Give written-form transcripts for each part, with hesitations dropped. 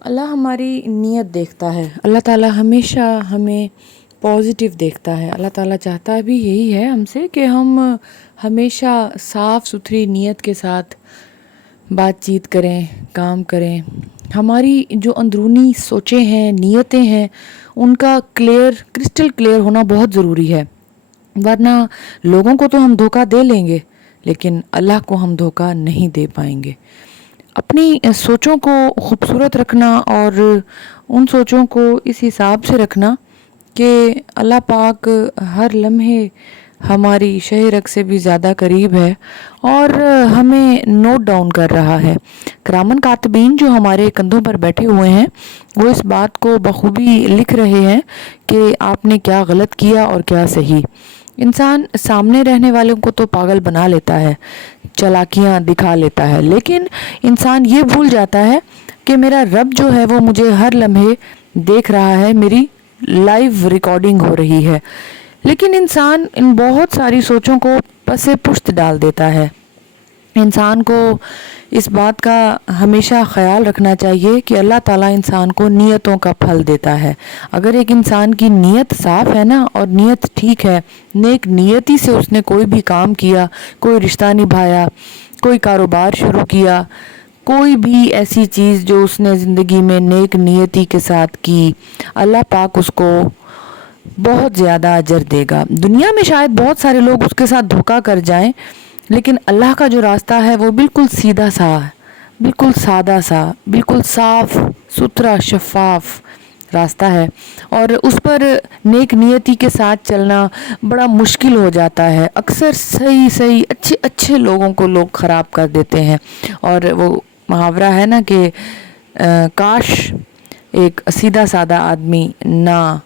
اللہ ہماری نیت دیکھتا ہے. اللہ تعالیٰ ہمیشہ ہمیں پازیٹیو دیکھتا ہے. اللہ تعالیٰ چاہتا بھی یہی ہے ہم سے کہ ہم ہمیشہ صاف ستھری نیت کے ساتھ بات چیت کریں، کام کریں. ہماری جو اندرونی سوچیں ہیں، نیتیں ہیں، ان کا کرسٹل کلیئر ہونا بہت ضروری ہے. ورنہ لوگوں کو تو ہم دھوکہ دے لیں گے لیکن اللہ کو ہم دھوکہ نہیں دے پائیں گے. اپنی سوچوں کو خوبصورت رکھنا اور ان سوچوں کو اس حساب سے رکھنا کہ اللہ پاک ہر لمحے ہماری شہ رگ سے بھی زیادہ قریب ہے اور ہمیں نوٹ ڈاؤن کر رہا ہے. کرامن کاتبین جو ہمارے کندھوں پر بیٹھے ہوئے ہیں وہ اس بات کو بخوبی لکھ رہے ہیں کہ آپ نے کیا غلط کیا اور کیا صحیح. انسان سامنے رہنے والوں کو تو پاگل بنا لیتا ہے، چالاکیاں دکھا لیتا ہے، لیکن انسان یہ بھول جاتا ہے کہ میرا رب جو ہے وہ مجھے ہر لمحے دیکھ رہا ہے، میری لائیو ریکارڈنگ ہو رہی ہے. لیکن انسان ان بہت ساری سوچوں کو پس پشت ڈال دیتا ہے. انسان کو اس بات کا ہمیشہ خیال رکھنا چاہیے کہ اللہ تعالیٰ انسان کو نیتوں کا پھل دیتا ہے. اگر ایک انسان کی نیت صاف ہے نا اور نیت ٹھیک ہے، نیک نیتی سے اس نے کوئی بھی کام کیا، کوئی رشتہ نبھایا، کوئی کاروبار شروع کیا، کوئی بھی ایسی چیز جو اس نے زندگی میں نیک نیتی کے ساتھ کی، اللہ پاک اس کو بہت زیادہ اجر دے گا. دنیا میں شاید بہت سارے لوگ اس کے ساتھ دھوکہ کر جائیں لیکن اللہ کا جو راستہ ہے وہ بالکل سیدھا سا، بالکل سادہ سا، بالکل صاف ستھرا شفاف راستہ ہے اور اس پر نیک نیتی کے ساتھ چلنا بڑا مشکل ہو جاتا ہے. اکثر صحیح اچھے لوگوں کو لوگ خراب کر دیتے ہیں. اور وہ محاورہ ہے نا کہ کاش ایک سیدھا سادہ آدمی نہ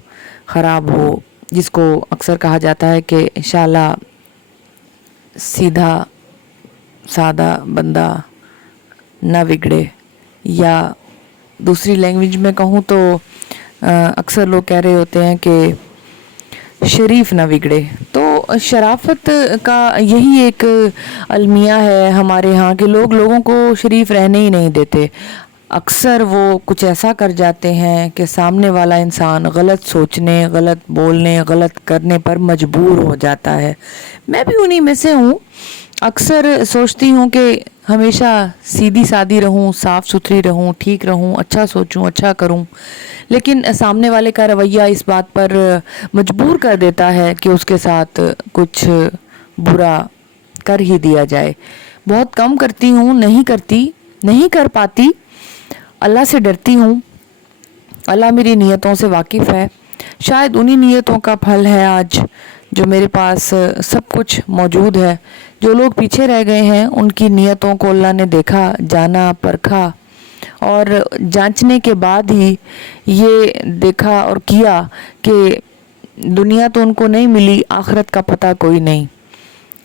خراب ہو، جس کو اکثر کہا جاتا ہے کہ انشاءاللہ سیدھا سادہ بندہ نہ بگڑے. یا دوسری لینگویج میں کہوں تو اکثر لوگ کہہ رہے ہوتے ہیں کہ شریف نہ بگڑے. تو شرافت کا یہی ایک المیہ ہے ہمارے ہاں کہ لوگ لوگوں کو شریف رہنے ہی نہیں دیتے. اکثر وہ کچھ ایسا کر جاتے ہیں کہ سامنے والا انسان غلط سوچنے، غلط بولنے، غلط کرنے پر مجبور ہو جاتا ہے. میں بھی انہی میں سے ہوں. اکثر سوچتی ہوں کہ ہمیشہ سیدھی سادی رہوں، صاف ستھری رہوں، ٹھیک رہوں، اچھا سوچوں، اچھا کروں، لیکن سامنے والے کا رویہ اس بات پر مجبور کر دیتا ہے کہ اس کے ساتھ کچھ برا کر ہی دیا جائے. بہت کم کرتی ہوں، نہیں کر پاتی. اللہ سے ڈرتی ہوں. اللہ میری نیتوں سے واقف ہے. شاید انہی نیتوں کا پھل ہے آج جو میرے پاس سب کچھ موجود ہے. جو لوگ پیچھے رہ گئے ہیں ان کی نیتوں کو اللہ نے دیکھا، جانا، پرکھا اور جانچنے کے بعد ہی یہ دیکھا اور کیا کہ دنیا تو ان کو نہیں ملی، آخرت کا پتہ کوئی نہیں.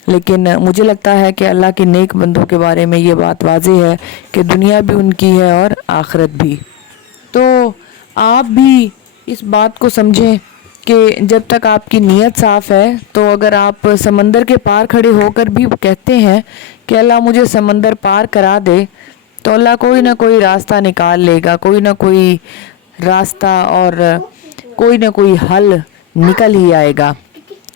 لیکن مجھے لگتا ہے کہ اللہ کے نیک بندوں کے بارے میں یہ بات واضح ہے کہ دنیا بھی ان کی ہے اور آخرت بھی. تو آپ بھی اس بات کو سمجھیں کہ جب تک آپ کی نیت صاف ہے تو اگر آپ سمندر کے پار کھڑے ہو کر بھی کہتے ہیں کہ اللہ مجھے سمندر پار کرا دے، تو اللہ کوئی نہ کوئی راستہ نکال لے گا، کوئی نہ کوئی راستہ اور کوئی نہ کوئی حل نکل ہی آئے گا.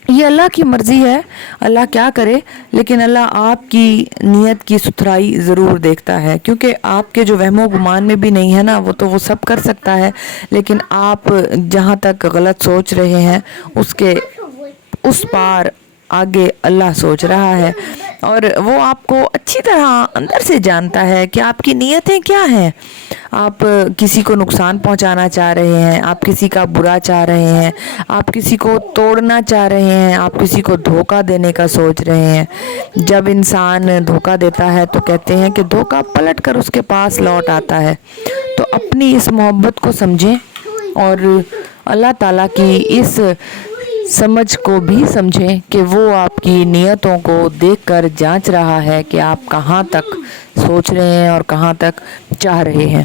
یہ اللہ کی مرضی ہے، اللہ کیا کرے. لیکن اللہ آپ کی نیت کی ستھرائی ضرور دیکھتا ہے، کیونکہ آپ کے جو وہم و گمان میں بھی نہیں ہے نا، وہ تو وہ سب کر سکتا ہے. لیکن آپ جہاں تک غلط سوچ رہے ہیں اس پار آگے اللہ سوچ رہا ہے اور وہ آپ کو اچھی طرح اندر سے جانتا ہے کہ آپ کی نیتیں کیا ہیں. آپ کسی کو نقصان پہنچانا چاہ رہے ہیں، آپ کسی کا برا چاہ رہے ہیں، آپ کسی کو توڑنا چاہ رہے ہیں، آپ کسی کو دھوکہ دینے کا سوچ رہے ہیں. جب انسان دھوکہ دیتا ہے تو کہتے ہیں کہ دھوکہ پلٹ کر اس کے پاس لوٹ آتا ہے. تو اپنی اس محبت کو سمجھیں اور اللہ تعالیٰ کی اس سمجھ کو بھی سمجھیں کہ وہ آپ کی نیتوں کو دیکھ کر جانچ رہا ہے کہ آپ کہاں تک سوچ رہے ہیں اور کہاں تک چاہ رہے ہیں.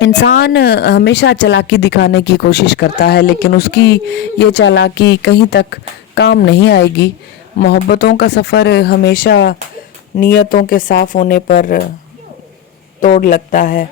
انسان ہمیشہ چالاکی دکھانے کی کوشش کرتا ہے لیکن اس کی یہ چالاکی کہیں تک کام نہیں آئے گی. محبتوں کا سفر ہمیشہ نیتوں کے صاف ہونے پر توڑ لگتا ہے.